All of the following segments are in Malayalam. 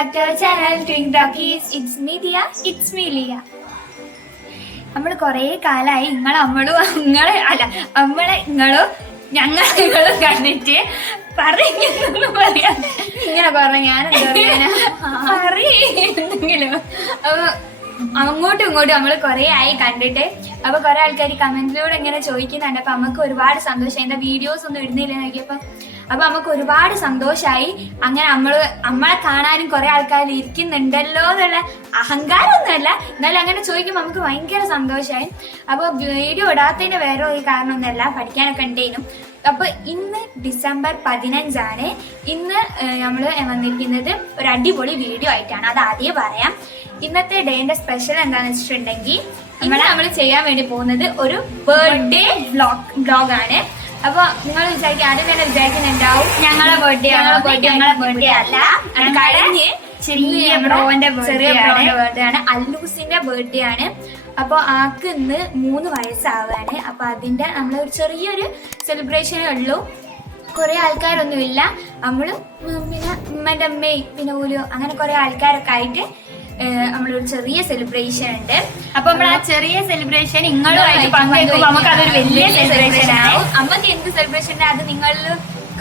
Back to our channel twin talkies it's me Diya it's me Liya നമ്മൾ കുറേ കാലമായി നിങ്ങൾ നമ്മളും നിങ്ങളെ അല്ല അമ്മളെ നിങ്ങളും ഞങ്ങൾ നിങ്ങളും കണ്ടിട്ട് പറയുന്നു പറയാം. ഇങ്ങനെ പറഞ്ഞു ഞാൻ എന്തെങ്കിലും. അപ്പൊ അങ്ങോട്ടും ഇങ്ങോട്ടും നമ്മൾ കുറെ ആയി കണ്ടിട്ട് അപ്പൊ കുറെ ആൾക്കാർ കമന്റിലൂടെ ഇങ്ങനെ ചോദിക്കുന്നുണ്ട്. അപ്പൊ നമുക്ക് ഒരുപാട് സന്തോഷം. എന്റെ വീഡിയോസ് ഒന്നും ഇടുന്നില്ല നോക്കിയപ്പോ അപ്പൊ നമുക്ക് ഒരുപാട് സന്തോഷമായി അങ്ങനെ നമ്മൾ നമ്മളെ കാണാനും കുറെ ആൾക്കാർ ഇരിക്കുന്നുണ്ടല്ലോ എന്നുള്ള അഹങ്കാരമൊന്നുമല്ല. എന്നാലും അങ്ങനെ ചോദിക്കുമ്പോൾ നമുക്ക് ഭയങ്കര സന്തോഷമായി അപ്പൊ വീഡിയോ ഇടാത്തതിന്റെ വേറെ ഒരു കാരണമൊന്നുമല്ല പഠിക്കാനൊക്കെ ഉണ്ടേനും അപ്പൊ ഇന്ന് ഡിസംബർ പതിനഞ്ചാണ്. ഇന്ന് നമ്മൾ വന്നിരിക്കുന്നത് ഒരു അടിപൊളി വീഡിയോ ആയിട്ടാണ്. അത് ആദ്യം പറയാം. ഇന്നത്തെ ഡേന്റെ സ്പെഷ്യൽ എന്താണെന്ന് വെച്ചിട്ടുണ്ടെങ്കിൽ ഇവിടെ നമ്മൾ ചെയ്യാൻ വേണ്ടി പോകുന്നത് ഒരു ബർത്ത്ഡേ വ്ലോഗ് ബ്ലോഗാണ് അപ്പൊ നിങ്ങൾ വിചാരിക്കും ആരും തന്നെ വിചാരിക്കുന്നുണ്ടാവും. ഞങ്ങളെ ബർത്ത്ഡേ ഞങ്ങളെ ബർത്ത്ഡേ ഞങ്ങളെ ബർത്ത്ഡേ അല്ല കഴിഞ്ഞ് ചെറിയ ബ്രോന്റെ ചെറിയ ബ്രോന്റെ ബർത്ത്ഡേ ആണ്. അല്ലൂസിന്റെ ബർത്ത്ഡേ ആണ്. അപ്പൊ ആക്ക് ഇന്ന് മൂന്ന് വയസ്സാവാണ്. അപ്പൊ അതിന്റെ നമ്മൾ ഒരു ചെറിയൊരു സെലിബ്രേഷനേ ഉള്ളൂ. കുറെ ആൾക്കാരൊന്നുമില്ല. നമ്മൾ പിന്നെ ഉമ്മന്റെ അമ്മയും പിന്നെ ഒരു അങ്ങനെ കുറെ ആൾക്കാരൊക്കെ ആയിട്ട് നമ്മളൊരു ചെറിയ സെലിബ്രേഷൻ ഉണ്ട്. അപ്പൊ നമ്മൾ ആ ചെറിയ സെലിബ്രേഷൻ നിങ്ങളുമായിട്ട് പങ്കുവെക്കുമ്പോ നമുക്ക് അതൊരു വലിയ സെലിബ്രേഷൻ ആവും. അമ്മയ്ക്ക് എന്ത് സെലിബ്രേഷൻ അത് നിങ്ങൾ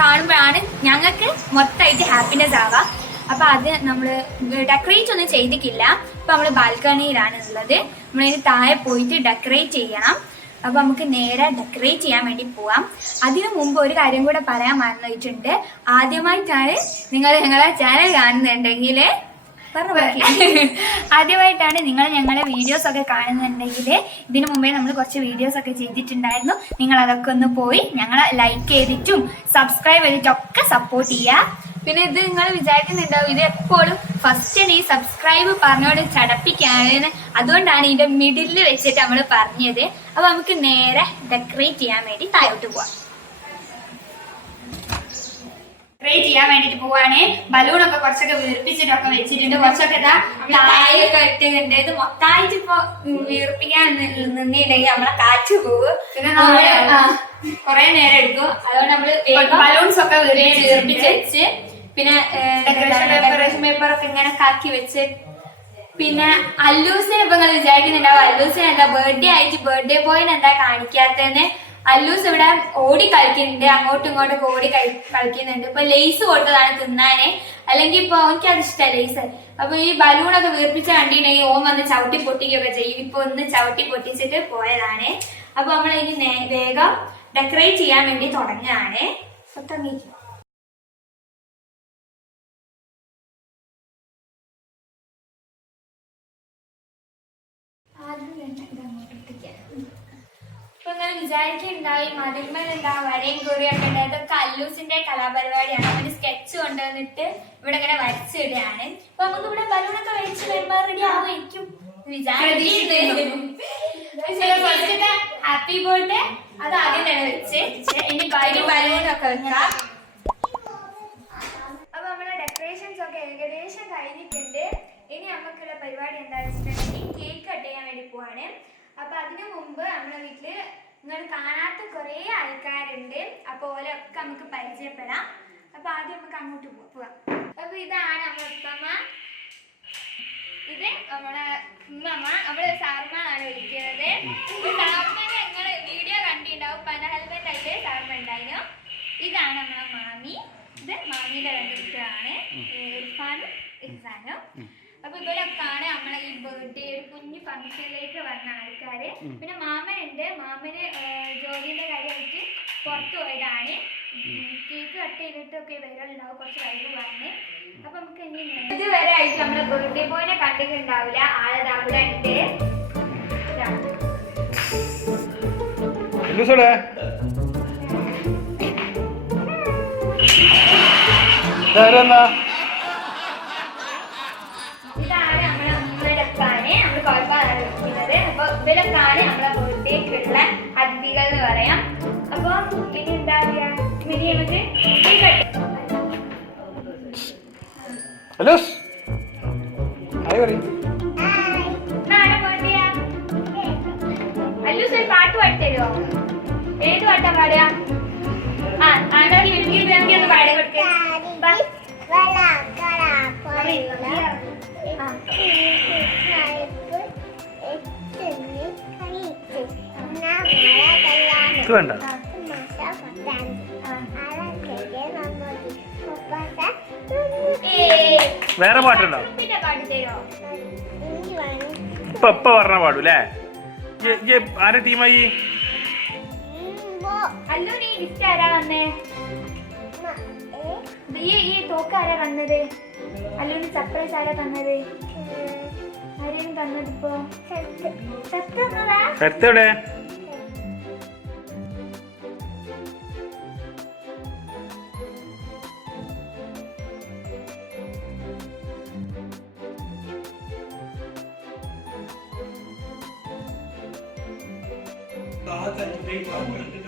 കാണുമ്പോഴാണ് ഞങ്ങൾക്ക് മൊത്തമായിട്ട് ഹാപ്പിനെസ് ആവാം അപ്പൊ അത് നമ്മൾ ഡെക്കറേറ്റ് ഒന്നും ചെയ്തിട്ടില്ല. അപ്പൊ നമ്മൾ ബാൽക്കണിയിലാണ് ഉള്ളത് നമ്മളതിന് താഴെ പോയിട്ട് ഡെക്കറേറ്റ് ചെയ്യണം. അപ്പൊ നമുക്ക് നേരെ ഡെക്കറേറ്റ് ചെയ്യാൻ വേണ്ടി പോവാം. അതിനു മുമ്പ് ഒരു കാര്യം കൂടെ പറയാൻ മറന്നിട്ടുണ്ട് ആദ്യമായിട്ടാണ് നിങ്ങൾ ഞങ്ങളെ ചാനൽ കാണുന്നുണ്ടെങ്കിൽ. ആദ്യമായിട്ടാണ് നിങ്ങൾ ഞങ്ങളെ വീഡിയോസ് ഒക്കെ കാണുന്നുണ്ടെങ്കിൽ ഇതിനു മുമ്പേ നമ്മൾ കുറച്ച് വീഡിയോസ് ഒക്കെ ചെയ്തിട്ടുണ്ടായിരുന്നു. നിങ്ങൾ അതൊക്കെ ഒന്ന് പോയി ഞങ്ങളെ ലൈക്ക് ചെയ്തിട്ടും സബ്സ്ക്രൈബ് ചെയ്തിട്ടും ഒക്കെ സപ്പോർട്ട് ചെയ്യുക പിന്നെ ഇത് നിങ്ങൾ വിചാരിക്കുന്നുണ്ടാവും ഇത് എപ്പോഴും ഫസ്റ്റ് ഈ സബ്സ്ക്രൈബ് പറഞ്ഞോട് ചടപ്പിക്കാന്. അതുകൊണ്ടാണ് ഇതിന്റെ മിഡിലിൽ വെച്ചിട്ട് നമ്മൾ പറഞ്ഞത്. അപ്പൊ നമുക്ക് നേരെ ഡെക്കറേറ്റ് ചെയ്യാൻ വേണ്ടി താഴോട്ട് പോവാം. ഡെക്കറേറ്റ് ചെയ്യാൻ വേണ്ടിട്ട് പോവാണ്. ബലൂണൊക്കെ കുറച്ചൊക്കെ വീർപ്പിച്ചിട്ടൊക്കെ വെച്ചിട്ടുണ്ട്. കുറച്ചൊക്കെ ഇതാ താഴെയൊക്കെ ഇട്ടിട്ടുണ്ട് ഇത് മൊത്തമായിട്ട് ഇപ്പൊ വീർപ്പിക്കാൻ നിന്നിട്ടുണ്ടെങ്കിൽ നിന്നില്ലെങ്കിൽ നമ്മളെ കാറ്റ് പോകും പിന്നെ നമ്മൾ കൊറേ നേരം എടുക്കും. അതുകൊണ്ട് നമ്മൾ ബലൂൺസ് ഒക്കെ വീർപ്പിച്ച് വെച്ച് പിന്നെ ഡെക്കറേഷൻ പേപ്പർ ഒക്കെ ഇങ്ങനെ കാക്കി വെച്ച് പിന്നെ അല്ലൂസിനെ ഇപ്പൊ നിങ്ങൾ വിചാരിക്കുന്നുണ്ടാവും. അല്ലൂസിന് എന്താ ബർത്ത്ഡേ ആയിട്ട് ബർത്ത്ഡേ ബോയിന് എന്താ കാണിക്കാത്തതെന്ന്? അല്ലൂസ് ഇവിടെ ഓടി കളിക്കുന്നുണ്ട് അങ്ങോട്ടും ഇങ്ങോട്ടും ഓടി കളി- കളിക്കുന്നുണ്ട്. ഇപ്പൊ ലേസ് കൊടുത്തതാണ് തിന്നാനെ. അല്ലെങ്കിൽ ഇപ്പൊ എനിക്ക് അത് ഇഷ്ടമല്ല ലേസ്. അപ്പൊ ഈ ബലൂണൊക്കെ വീർപ്പിച്ച കണ്ടിട്ടുണ്ടെങ്കിൽ ഓം വന്ന് ചവിട്ടി പൊട്ടിക്കുകയൊക്കെ ചെയ്യും. ഇപ്പൊ ഒന്ന് ചവിട്ടി പൊട്ടിച്ചിട്ട് പോയതാണ്. അപ്പൊ നമ്മൾ ഇനി വേഗം ഡെക്കറേറ്റ് ചെയ്യാൻ വേണ്ടി തുടങ്ങുകയാണ്. അപ്പൊ മതിന്മേൽ എന്താ വരയും കുറിയൊക്കെ ഉണ്ട് അതൊക്കെ അല്ലൂസിന്റെ കലാപരിപാടിയാണ്. അവർ സ്കെച്ച് കൊണ്ടുവന്നിട്ട് ഇവിടെ ഇങ്ങനെ വരച്ചിടുകയാണ് അപ്പൊ നമുക്ക് ഇവിടെ ബലൂണൊക്കെ വരച്ച് വരുമ്പോ റെഡി ആവുമായിരിക്കും. ഹാപ്പി ബർത്ത്ഡേ അത് ആദ്യം തന്നെ വെച്ച്. ഇനി ബൈക്ക് ബലൂണൊക്കെ വെക്കാം. അപ്പൊ നമ്മുടെ ഡെക്കറേഷൻസ് ഒക്കെ ഏകദേശം കഴിഞ്ഞിട്ടുണ്ട്. ഇനി നമുക്കുള്ള പരിപാടി എന്താണെന്ന് വെച്ചിട്ടുണ്ടെങ്കിൽ കേക്ക് കട്ട് ചെയ്യാൻ വേണ്ടി പോവാണ്. അപ്പൊ അതിനു മുമ്പ് നമ്മുടെ വീട്ടിൽ നിങ്ങൾ കാണാത്ത കുറെ ആൾക്കാരുണ്ട്. അപ്പൊ ഓലൊക്കെ നമുക്ക് പരിചയപ്പെടാം. അപ്പൊ ആദ്യം നമുക്ക് അങ്ങോട്ട് പോവാം. അപ്പൊ ഇതാണ് ഉപ്പമ്മ ഇത് നമ്മളെ ഉമ്മമ്മ. നമ്മളെ സാർമാനാണ് വിളിക്കുന്നത്. സാർമാനെ നിങ്ങൾ വീഡിയോ കണ്ടിട്ടുണ്ടാവും. പല ഹെൽമെറ്റ് ആയിട്ട് സാർമ ഉണ്ടായിരുന്നു ഇതാണ് നമ്മളെ മാമി. ഇത് മാമിയുടെ രണ്ട് കുട്ടികളാണ്. ഇർഫാനും ഇർഫാനും ഇവരൊക്കെയാണ് നമ്മളെ ഈ ബർത്ത്ഡേ ഒരു കുഞ്ഞു ഫംഗ്ഷനിലേക്ക് വന്ന ആൾക്കാര്. പിന്നെ മാമനുണ്ട്. മാമന് ജോലിന്റെ കാര്യമായിട്ട് പുറത്തു പോയതാണ്. കേക്ക് കട്ട് ചെയ്തിട്ടൊക്കെ വരുന്നുണ്ടാവും കുറച്ച് വൈകി പറഞ്ഞ് അപ്പൊ നമുക്ക് ഇനി ഇതുവരെ ആയിട്ട് നമ്മളെ ബർത്ത്ഡേ ബോയിനെ കണ്ടിട്ടുണ്ടാവില്ല. ആളത് അവിടെ ഉണ്ട്. ഇതാണ് ഇവരൊക്കെയാണ് നമ്മളെ പുറത്തേക്കുള്ള അതിഥികൾ എന്ന് പറയാം. അപ്പൊ ഇനി എന്താ പറയാ ഇനി നമുക്ക്. എല്ലൂസ് ഹായ് പറയും. അല്ലൂസ് ഒരു പാട്ട് പാടിത്തരുമോ ഏത് പാട്ടാ പാടുക? ആ ആണോ ഒന്ന് പാടി കൊടുക്കേ. ഇത് വേണ്ട. വേറെ പാട്ടുണ്ടോ? ഇപ്പൊ ഇപ്പൊ പറഞ്ഞ പാടും അല്ലേ ആരെ ടീമായി ഈ തോക്ക് ആരാ തന്നത്? അല്ലെങ്കിൽ സർപ്രൈസ് ആരാ തന്നത്? ആരെയും തന്നത് ഇപ്പോ? തന്നതാ എവിടെ? Lahat.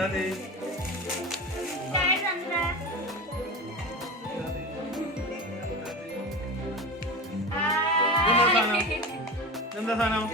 ഇതാര് തന്നതാ? ആ, എന്താ സാധനം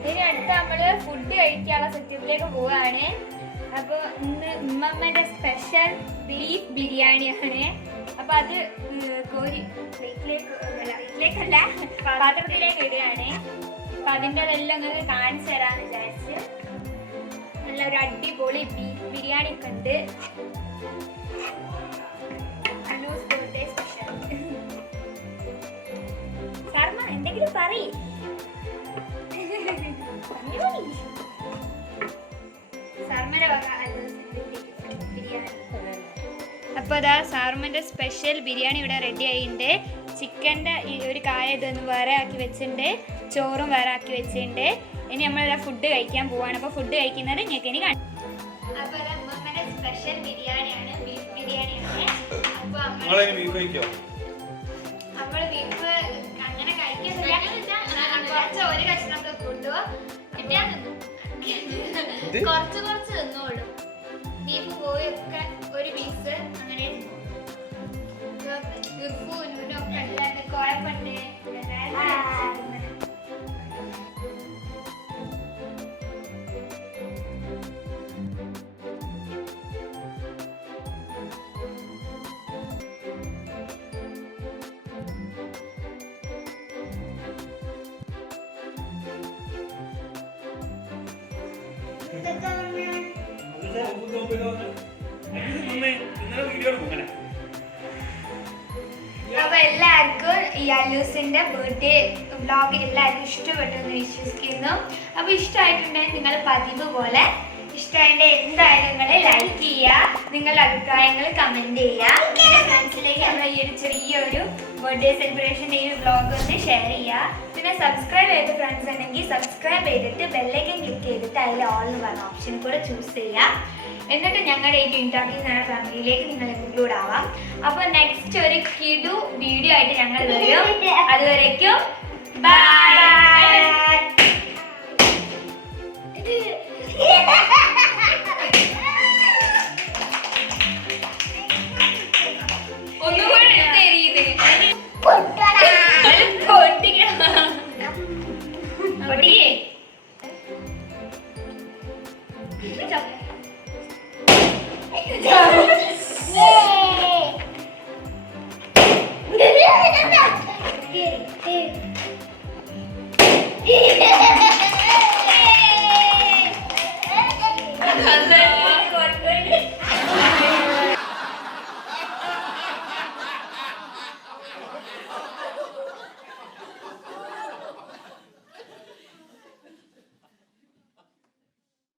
ഇനി അടുത്ത നമ്മൾ ഫുഡ് കഴിക്കാനുള്ള സെറ്റപ്പിലേക്ക് പോവാണ്. അപ്പൊ ഇന്ന് ഉമ്മമ്മന്റെ സ്പെഷ്യൽ ബീഫ് ബിരിയാണിയാണ്. അപ്പൊ അത് കോരി പ്ലേറ്റിലേക്ക് അല്ല പാത്രത്തിലേക്ക് ഇടുകയാണ്. അപ്പൊ അതിന്റെ എല്ലാം നിങ്ങൾക്ക് കാണിച്ചു തരാന്ന് വിചാരിച്ച്. നല്ല ഒരു അടിപൊളി ബീഫ് ബിരിയാണി ഒക്കെ ഉണ്ട് ശർമ്മ എന്തെങ്കിലും പറയ്. അപ്പോൾ അതാ സാറുമ്മന്റെ സ്പെഷ്യൽ ബിരിയാണി ഇവിടെ റെഡി ആയിട്ടുണ്ട്. ചിക്കന്റെ ഈ ഒരു കായ ഇതൊന്ന് വേറെ ആക്കി വെച്ചിട്ടുണ്ട്. ചോറും വേറെ ആക്കി വെച്ചിട്ടുണ്ട്. ഇനി നമ്മൾ ഫുഡ് കഴിക്കാൻ പോവാണ്. അപ്പോൾ ഫുഡ് കഴിക്കുന്നത് ഞങ്ങൾക്ക് ഇനി കാണാം അപ്പോൾ അതാ സ്പെഷ്യൽ ബിരിയാണിയാണ് ബീഫ് ബിരിയാണിയാണ്. അപ്പോൾ അമ്മ കുറച്ച് കുറച്ച് തിന്നോളൂ ബീഫ് പോയൊക്കെ ഒരു പീസ് അങ്ങനെ ഇർഫു ഉന്നൂനൊക്കെ അല്ലാണ്ട് കുഴപ്പമുണ്ട് അപ്പൊ എല്ലാവർക്കും ഈ അല്ലൂസിന്റെ ബർത്ത്ഡേ വ്ലോഗ് എല്ലാവർക്കും ഇഷ്ടപ്പെട്ടു എന്ന് വിശ്വസിക്കുന്നു. അപ്പൊ ഇഷ്ടമായിട്ടുണ്ടെങ്കിൽ നിങ്ങൾ പതിവ് പോലെ ഇഷ്ടമായിട്ട് എന്തായാലും നിങ്ങൾ ലൈക്ക് ചെയ്യുക. നിങ്ങളുടെ അഭിപ്രായങ്ങൾ കമന്റ് ചെയ്യുക. ഫ്രണ്ട്സിലേക്ക് നമ്മൾ ഈ ഒരു ചെറിയൊരു ബർത്ത്ഡേ സെലിബ്രേഷന്റെ ഈ വ്ലോഗ് ഒന്ന് ഷെയർ ചെയ്യുക. പിന്നെ സബ്സ്ക്രൈബ് ചെയ്ത ഫ്രണ്ട്സ് ഉണ്ടെങ്കിൽ സബ്സ്ക്രൈബ് ചെയ്തിട്ട് ബെല്ലൈക്കൻ ക്ലിക്ക് ചെയ്തിട്ട് അതിൽ ഓൾ എന്ന് പറഞ്ഞ ഓപ്ഷൻ കൂടെ ചൂസ് ചെയ്യാം. എന്നിട്ട് ഞങ്ങളുടെ ഈ ഇന്റർവ്യൂ ഞങ്ങളുടെ ഫാമിലിയിലേക്ക് നിങ്ങൾ ഇൻക്ലൂഡ് ആവാം. അപ്പോൾ നെക്സ്റ്റ് ഒരു കിടു വീഡിയോ ആയിട്ട് ഞങ്ങൾ വരും. അതുവരേക്കും ബൈ അതെ